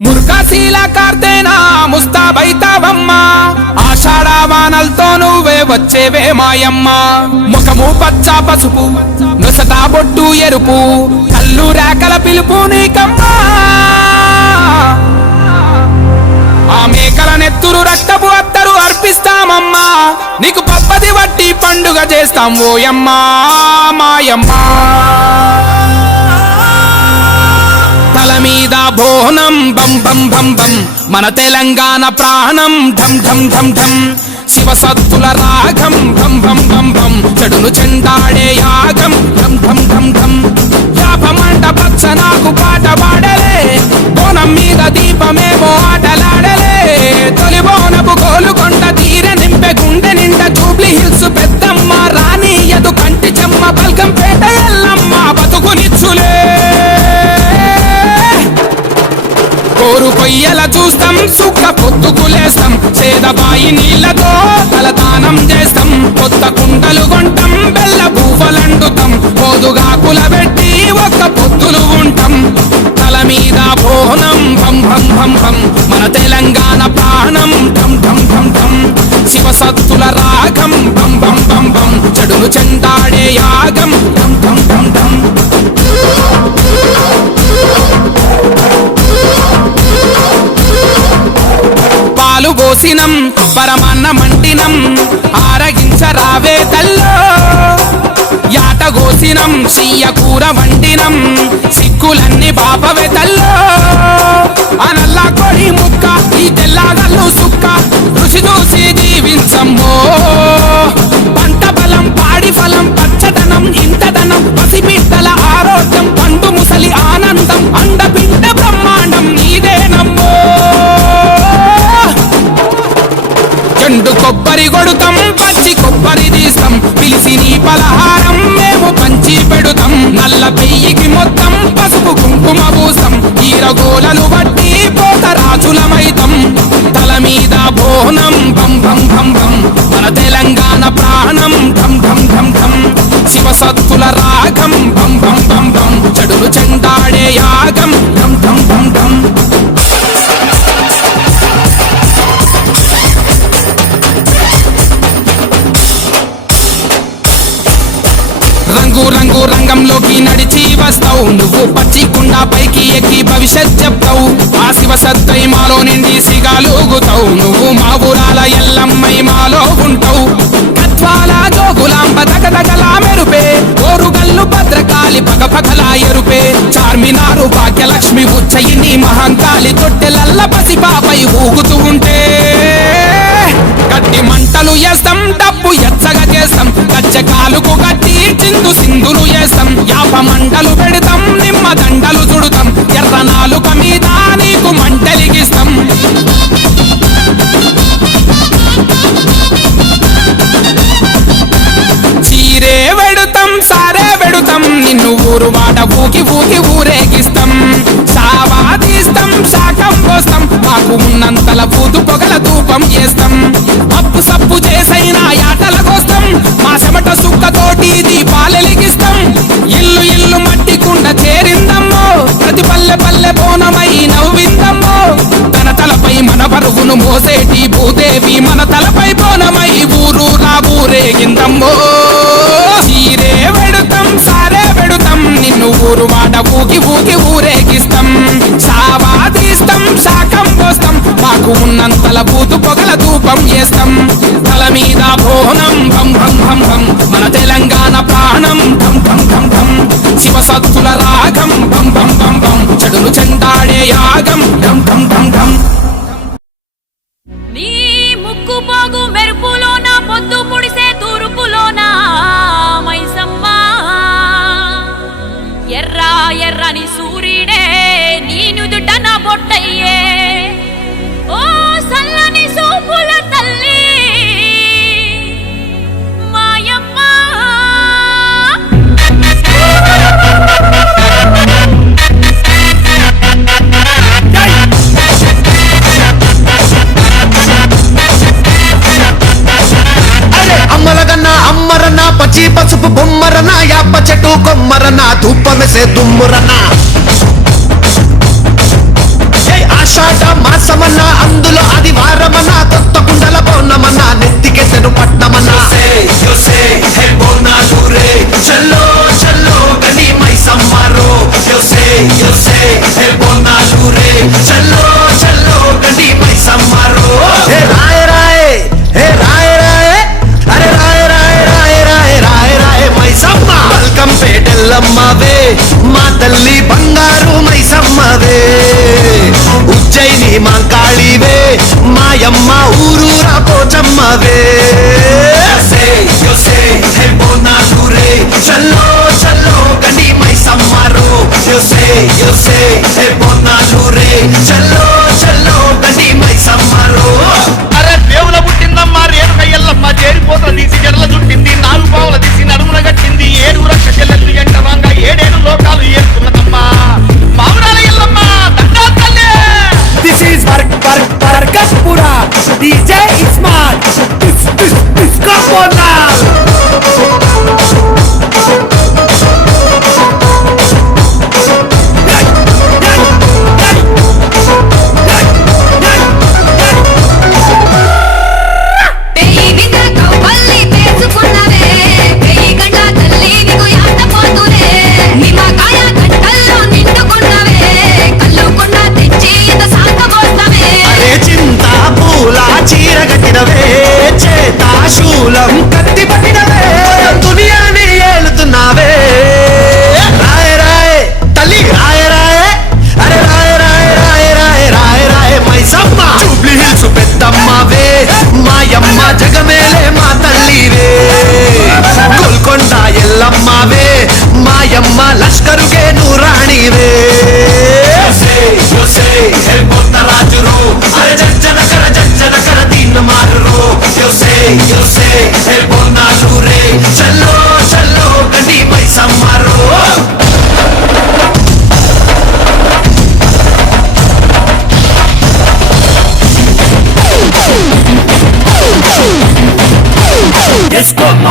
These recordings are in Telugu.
ముర్కాశీల కార్తేనా ముస్తాబైతావమ్మ. ఆషాఢ వానల్తో నువ్వే వచ్చేవే మాయమ్మ. ముఖము పచ్చ పసుపు నొసట బొట్టు ఎరుపు కళ్ళు రేకల పిలుపు నీకమ్మా. ఆ మేకల నెత్తురు రక్తపు అత్తరు అర్పిస్తామమ్మా. నీకు పప్పది వట్టి పండుగ చేస్తాం ఓయమ్మా మాయమ్మా. తల మీద భోనం బం బం బం బం. మన తెలంగాణ ప్రాణం ఢం ఢం ఢం ఢం. శివ సత్తుల రాగం బం బం బం బం చెడును చెండాడే యాగం ఢం ఢం ఢం ఢం. యాపమంట పచ్చ నాకు పాట పాడలే. బోనం మీద దీపమేమో ఆటలాడలే. తొలి బోనపు గోలుకొండ తీర నింపె గుండె నిండా జూబ్లీ హిల్స్ పెద్దమ్మ రాణి ఎదు కంటి చెమ్మ బల్గం పేట రొయ్యల చూస్తాం సుక్క పొత్తుకులేస్తాం సేదబాయి నీళ్ళతో తలదానం చేస్తాం. కొత్త కుంటలు కొంటాం బెల్ల పువ్వలండుతాం పోదుగాకుల పెట్టి ఒక్క పొత్తులు ఉంటాం తల మీద బోనం భం భం భం భం. మన తెలంగాణ ప్రాణం ఠం ఠం ఠం ఠం శివసత్తుల రాగం భం భం భం భం. చెడును చెండాడే యాగం ఠం ఠం ఠం ఠం పోసినం పరమాన్న మంటినం ఆరగించరావే తల్లో. యాట గోసినం సీయ కూర వండినం సిక్కులన్నీ బాపవే తల్లో. అనల్లా కొడి ముక్క ఈ తెల్లగల్లు సుక్క రుచి చూసి జీవించమ్మో. పంట బలం పాడి ఫలం పచ్చదనం ఇంతదనం పసిబిడ్డల ఆరోగ్యం కొబ్బరి కొడుతాం పచ్చి కొబ్బరి తీస్తాం. పిలిచి నీ పలహారం మేము పంచి పెడుతాం. నల్ల పెయ్యికి మొత్తం పసుపు కుంకుమ పూసం ఈరగోలను బట్టి పోత రాజులమైతం. తల మీద బోనం భం భం భం భం. మన తెలంగాణ ప్రాణం ఢం ఢం ఢం ఢం. శివ సత్తుల రాగం భం భం భం భం. చెడులు చెండాడే యాగం. సత్తై మాలో నిండి సిగాలుగుతావు నువ్వు మా ఊరాల ఎల్లమ్మై మాలో ఉంటావు. కత్వాల జోగులాంబ దగదగలా మెరుపే. ఓరుగల్లు భద్రకాళి పగ పగలా ఎరుపే. చార్మినారు భాగ్యలక్ష్మి ఉచ్చయిని మహంకాళి తొట్టెలల్ల పసిపాపై ఊగుతూ ఉంటే. గట్టి మంటలు ఎస్తం డబ్బు ఎచ్చగా చేస్తాం. గజ్జె కాలుకు గట్టి చిందు సింధులు వేస్తాం యాప మంటలు పెడతాం నిమ్మ దండలు నిన్ను ఊరు వాడ ఊకి ఊకి ఊరేగిస్తాం సావా తీస్తాం శాఖం పోస్తాం మాకు ఉన్నంతల పూతు పొగల ధూపం చేస్తాం. అప్పు సప్పు చేసైనా యాటల కోస్తాం. మా చెమట సుక్కతోటి దీపాలెలిగిస్తాం ఇల్లు ఇల్లు మట్టి కుండ చేరిందమ్మో. ప్రతి పల్లె పల్లె బోనమై నవ్విందమ్మో. తన తలపై మన బరువును మోసేటి భూదేవి మన తలపై బోనమై ఊరు నా ఊరేగిందమ్మో. ఊరు మాట ఊకి ఊకి ఊరేగిస్తాం. సావా తీస్తాం శాఖం పోస్తాం. మాకు ఉన్నంతల బూతు పొగల ధూపం చేస్తాం. తల మీద భోనం భం భం భం భం. మన తెలంగాణ ప్రాణం భం భం భం భం. శివసత్తుల రాగం భం భం భం భం. చెడును చెండాడే యాగం ఢం ఢం ఢం ఢం నీ ముక్కు పోగు మెరుపులో నా పొద్దు errani रन्ना धूप में से दुम रन्ना ఆషాఢ మాసమన్నా అందులో ఆదివారమన్నా కొత్త కుండల బోనమన్నా నెత్తికెత్తను పట్నమన్నా. చల్లో చల్లో గని మై సమ్మారో యోసే యోసే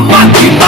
Almighty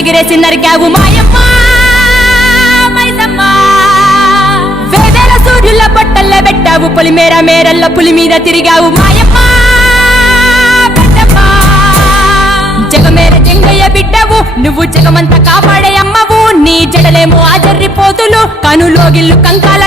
ఎగిరేసి నరికావు మాయమ్మ వేదల సూర్యుల పొట్టల్లో పెట్టావు పొలిమేర మేరల్ల పులి మీద తిరిగావు మాయమ్మ జగమేర జంగయ్య బిడ్డవు నువ్వు జగమంతా కాపాడే అమ్మవు. నీ జడలేమో ఆజర్రి పోతులు కనులోగిల్లు కంకాల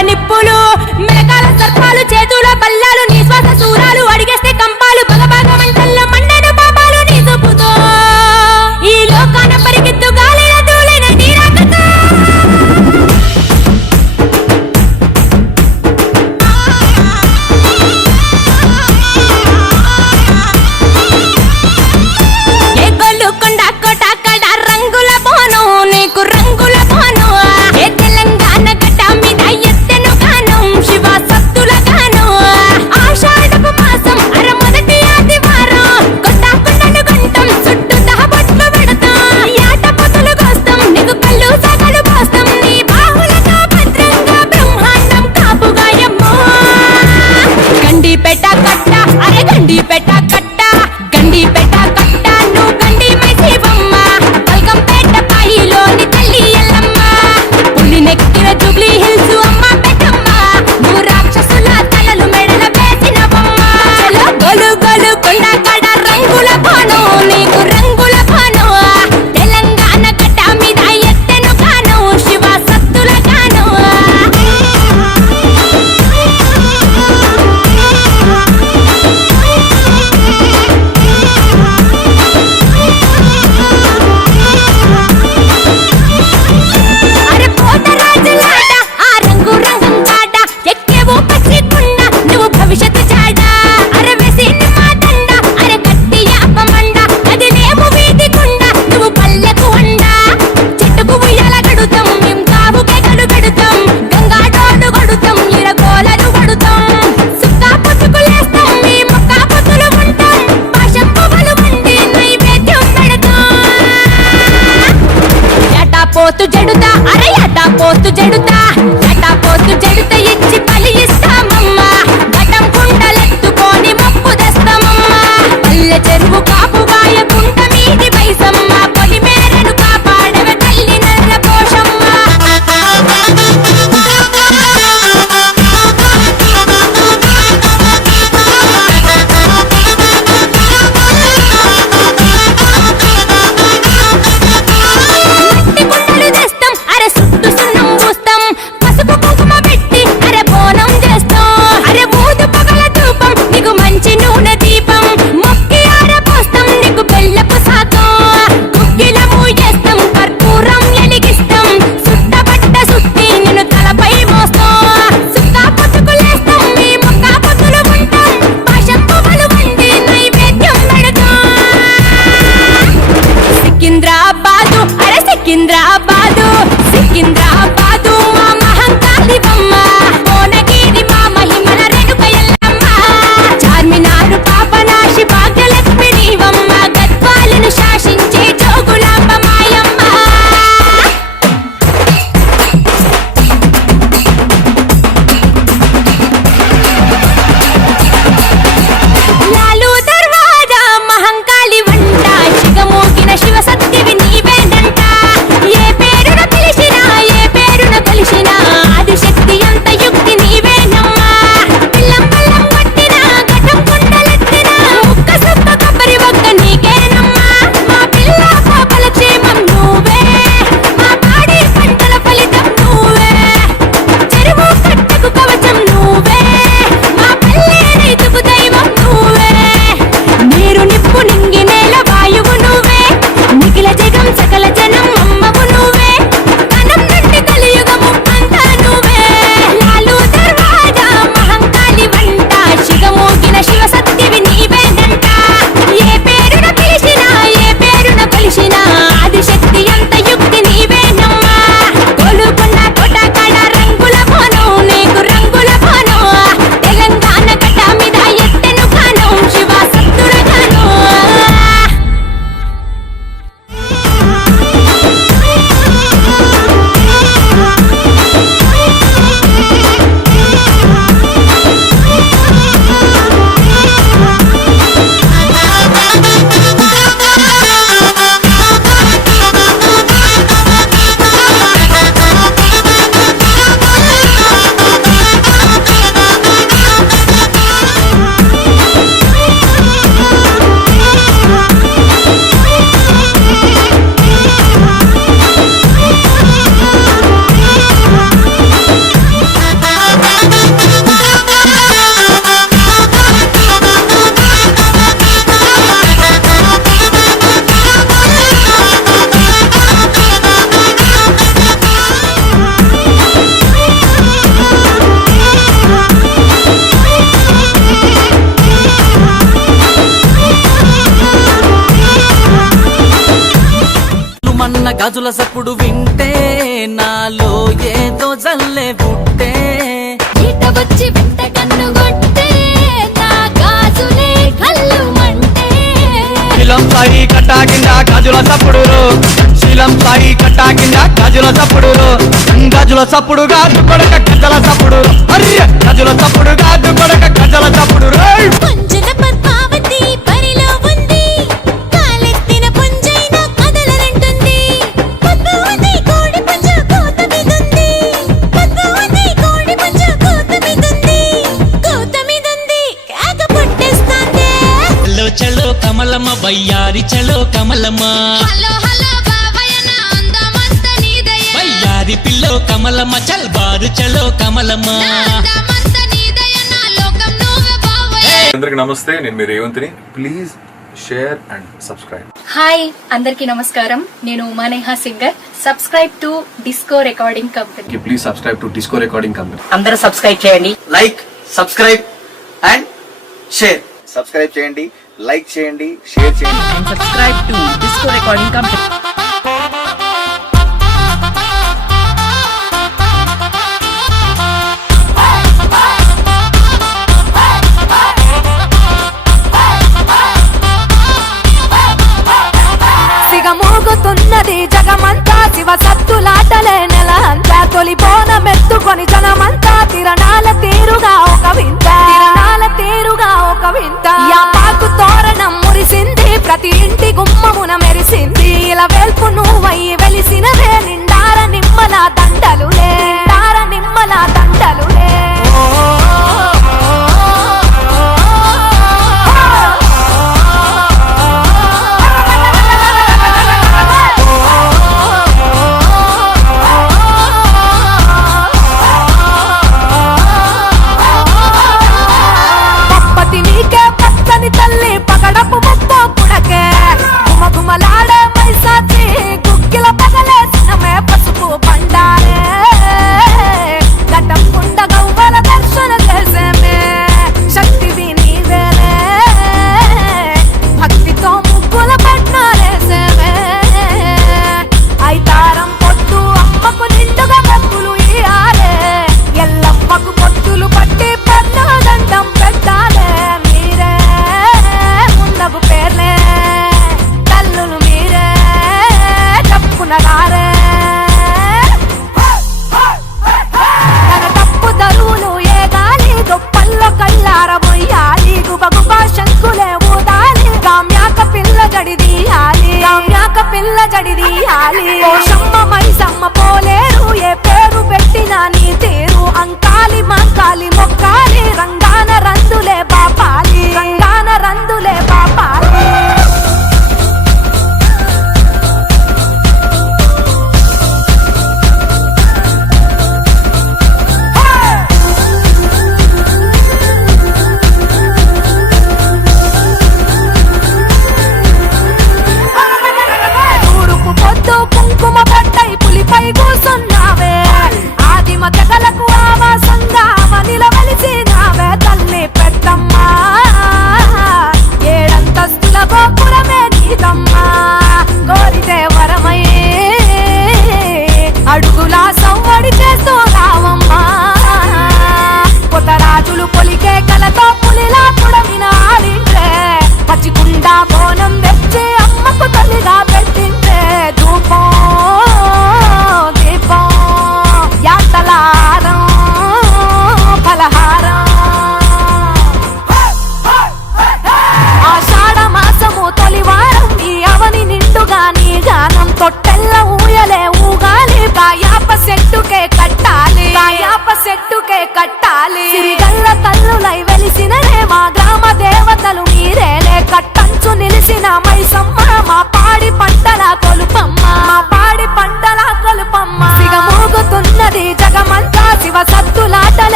గాజుల సప్పుడు వింటే నాలో ఏదో జల్లే పుట్టే. వచ్చి వింట కన్ను కొట్టే నా గాజులే కళ్ళు మంటే. శిలం సాయి కట్టా కింద గాజుల సప్పుడు శిలం సాయి కట్టా కింద గాజుల సప్పుడు గాజుల సప్పుడు గాజు కొడక గజల సప్పుడు. అర్రే! గాజుల సప్పుడు గాజు కొడక గజల సప్పుడు. పంచిన బయ్యారి చలో కమలమా వయ్యారి పిల్లో కమలమ్మ చల్ బారు చలో కమలమా అందరికి నమస్తే నేను మీ రేవంత్ని. Please share and subscribe hi అందరికీ నమస్కారం. నేను Umaneha singer. Subscribe to disco recording company please subscribe to disco recording company అందరూ సబ్స్క్రైబ్ చేయండి. Like subscribe and share subscribe చేయండి. లైక్ చేయండి షేర్ చేయండి. Subscribe to disco recording company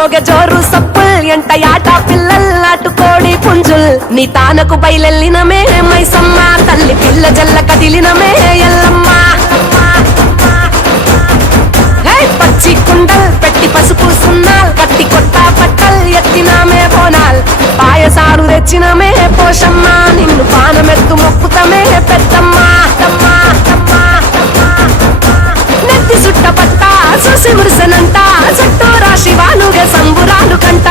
మోగ జోరు సప్పుల్ ఎంట యాట పిల్లల్ నాటుకోడి పుంజుల్. నీ తానకు బయలెల్లినమే మైసమ్మ తల్లి పిల్ల జల్ల కదిలినమే ఎల్లమ్మ. పచ్చి కుండల్ పెట్టి పసుపు సున్నాల్ కట్టి కొట్ట పట్టల్ ఎత్తినామే పోనాల్ పాయసారు తెచ్చినమే పోషమ్మ నిన్ను పానమెత్తు మొక్కుతమే పెద్దమ్మ. నెత్తి సుట్ట పట్టా ಸೊಸೆ ಮುರುಸನಂತ ಸಟ್ಟೋರ ಶಿವಾನುಗೆ ಸಂಬುರಾನು ಕಂಟ